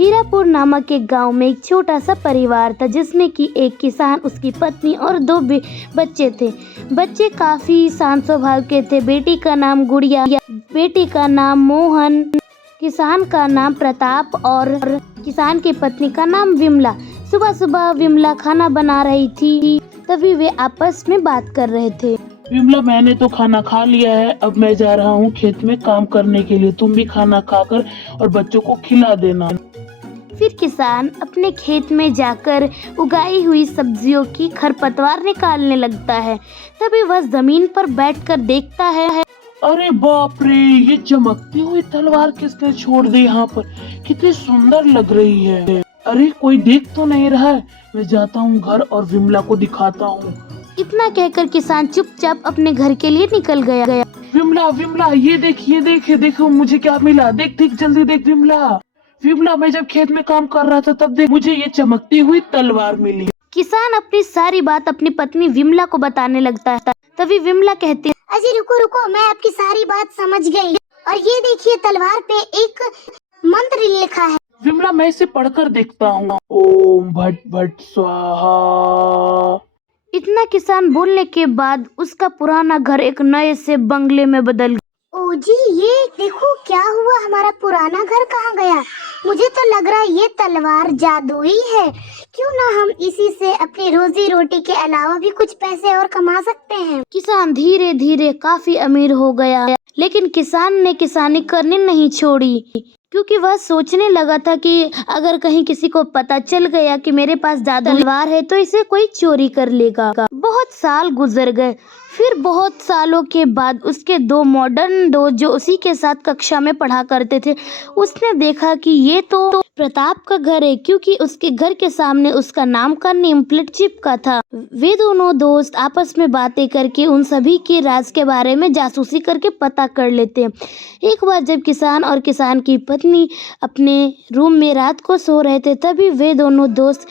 हीरापुर नामक एक गांव में एक छोटा सा परिवार था जिसमें कि एक किसान, उसकी पत्नी और दो बच्चे थे। बच्चे काफी शांत स्वभाव के थे। बेटी का नाम गुड़िया, बेटी का नाम मोहन, किसान का नाम प्रताप और किसान की पत्नी का नाम विमला। सुबह सुबह विमला खाना बना रही थी, तभी वे आपस में बात कर रहे थे। विमला, मैंने तो खाना खा लिया है। अब मैं जा रहा हूँ खेत में काम करने के लिए। तुम भी खाना खाकर और बच्चों को खिला देना। फिर किसान अपने खेत में जाकर उगाई हुई सब्जियों की खरपतवार निकालने लगता है। तभी वह जमीन पर बैठकर देखता है। अरे बाप रे, ये चमकती हुई तलवार किसने छोड़ दी यहाँ पर? कितनी सुंदर लग रही है। अरे कोई देख तो नहीं रहा है? मैं जाता हूँ घर और विमला को दिखाता हूँ। इतना कहकर किसान चुपचाप अपने घर के लिए निकल गया। विमला, विमला, ये देखो मुझे क्या मिला। देख देख जल्दी देख विमला। विमला, मैं जब खेत में काम कर रहा था तब देख, मुझे ये चमकती हुई तलवार मिली। किसान अपनी सारी बात अपनी पत्नी विमला को बताने लगता है। तभी विमला कहती है, अजी रुको रुको, मैं आपकी सारी बात समझ गई। और ये देखिए, तलवार पे एक मंत्र लिखा है। विमला, मैं इसे पढ़कर देखता हूँ। ओम भट भट स्वाहा। इतना किसान बोलने के बाद उसका पुराना घर एक नए से बंगले में बदल गया। ओ जी, ये देखो क्या हुआ, हमारा पुराना घर कहाँ गया? मुझे तो लग रहा है ये तलवार जादुई है। क्यों ना हम इसी से अपनी रोजी रोटी के अलावा भी कुछ पैसे और कमा सकते हैं। किसान धीरे धीरे काफी अमीर हो गया, लेकिन किसान ने किसानी करनी नहीं छोड़ी, क्योंकि वह सोचने लगा था कि अगर कहीं किसी को पता चल गया कि मेरे पास जादुई तलवार है तो इसे कोई चोरी कर लेगा। बहुत साल गुजर गए। फिर बहुत सालों के बाद उसके दो मॉडर्न दोस्त जो उसी के साथ कक्षा में पढ़ा करते थे, उसने देखा कि ये तो प्रताप का घर है, क्योंकि उसके घर के सामने उसका नाम का नेम प्लेट चिपका था। वे दोनों दोस्त आपस में बातें करके उन सभी के राज के बारे में जासूसी करके पता कर लेते हैं। एक बार जब किसान और किसान की पत्नी अपने रूम में रात को सो रहे थे, तभी वे दोनों दोस्त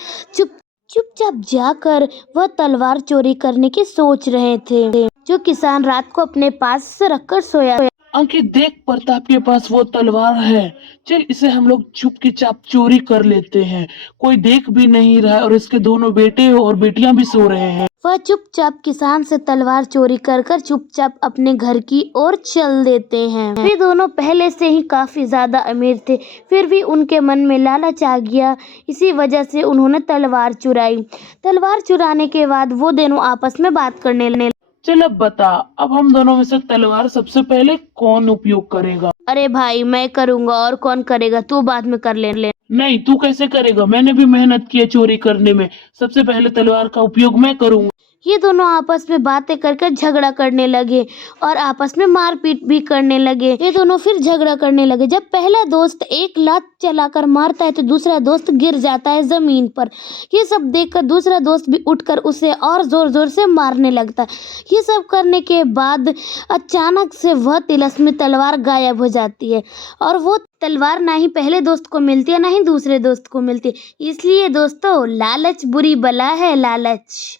चुपचाप जाकर वह तलवार चोरी करने की सोच रहे थे, जो किसान रात को अपने पास से रखकर सोया। अंकित, देख प्रताप के पास वो तलवार है। चल इसे हम लोग चुपचाप चोरी कर लेते हैं। कोई देख भी नहीं रहा है और इसके दोनों बेटे और बेटियां भी सो रहे हैं। वह चुपचाप किसान से तलवार चोरी कर चुपचाप अपने घर की ओर चल देते हैं। वे दोनों पहले से ही काफी ज्यादा अमीर थे, फिर भी उनके मन में लालच आ गया। इसी वजह से उन्होंने तलवार चुराई। तलवार चुराने के बाद वो दोनों आपस में बात करने लगे। चल अब बता, अब हम दोनों में से तलवार सबसे पहले कौन उपयोग करेगा? अरे भाई, मैं करूंगा, और कौन करेगा? तू बाद में कर ले। नहीं, तू कैसे करेगा? मैंने भी मेहनत की है चोरी करने में। सबसे पहले तलवार का उपयोग मैं करूंगा। ये दोनों आपस में बातें करके झगड़ा करने लगे और आपस में मारपीट भी करने लगे। ये दोनों फिर झगड़ा करने लगे। जब पहला दोस्त एक लात चलाकर मारता है तो दूसरा दोस्त गिर जाता है जमीन पर। ये सब देखकर दूसरा दोस्त भी उठकर उसे और जोर जोर से मारने लगता है। ये सब करने के बाद अचानक से वह तिलस्मी तलवार गायब हो जाती है, और वो तलवार ना ही पहले दोस्त को मिलती है ना ही दूसरे दोस्त को मिलती है। इसलिए दोस्तों, लालच बुरी बला है, लालच।